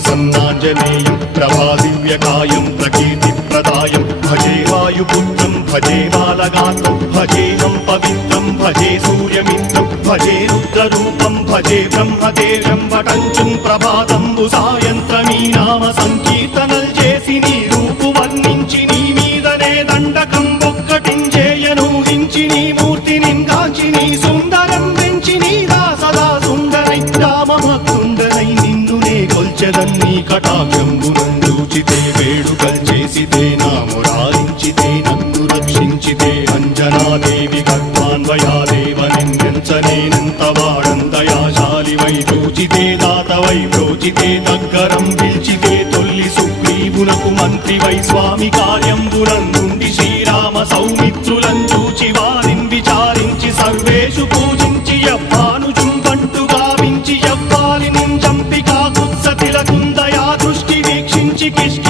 प्रसन्नाञ्जनेयं प्रभादिव्यकायं प्रकीर्तिप्रदायं भजे वायुपुत्रं भजे बालगात्रं भजेऽहं पवित्रं भजे सूर्यमित्रं भजे रुद्ररूपं भजे ब्रह्मदेवं वटञ्चुं ప్రభాతంబు సాయంత్రమీ నామ సంకీర్తనల్ చేసి నీ రూపు వర్ణించి నీ మీదనే దండకం ఒక్కటించేయనూహించి నీ మూర్తిని కాంచి నీ సుందరం పెంచి నీ దాసదా సుందరై రామభక్తుండనై నిన్నునే కొల్చెదన్నీ కటాక్షంబునందూచితే వేడుకల్ చేసితే నా మురారించితే నన్ను రక్షించితే అంజనాదేవి గర్భాన్వయాదేవనిందించనేనంత వాడందయాశాలివై చూచితే దాతవై బ్రోచితే దగ్గరం పిలిచితే తొల్లి సుగ్రీవునకు మంత్రివై స్వామి కార్యంబునందుండి శ్రీరామ సౌమిత్రులను చూచి వారిని విచారించి సర్వేషు పూజించి యవ్వానుజుంబంటు గావించి యవ్వాలిని చంపి కాకుత్సతిలకుందయా దృష్టి వీక్షించి కిష్ట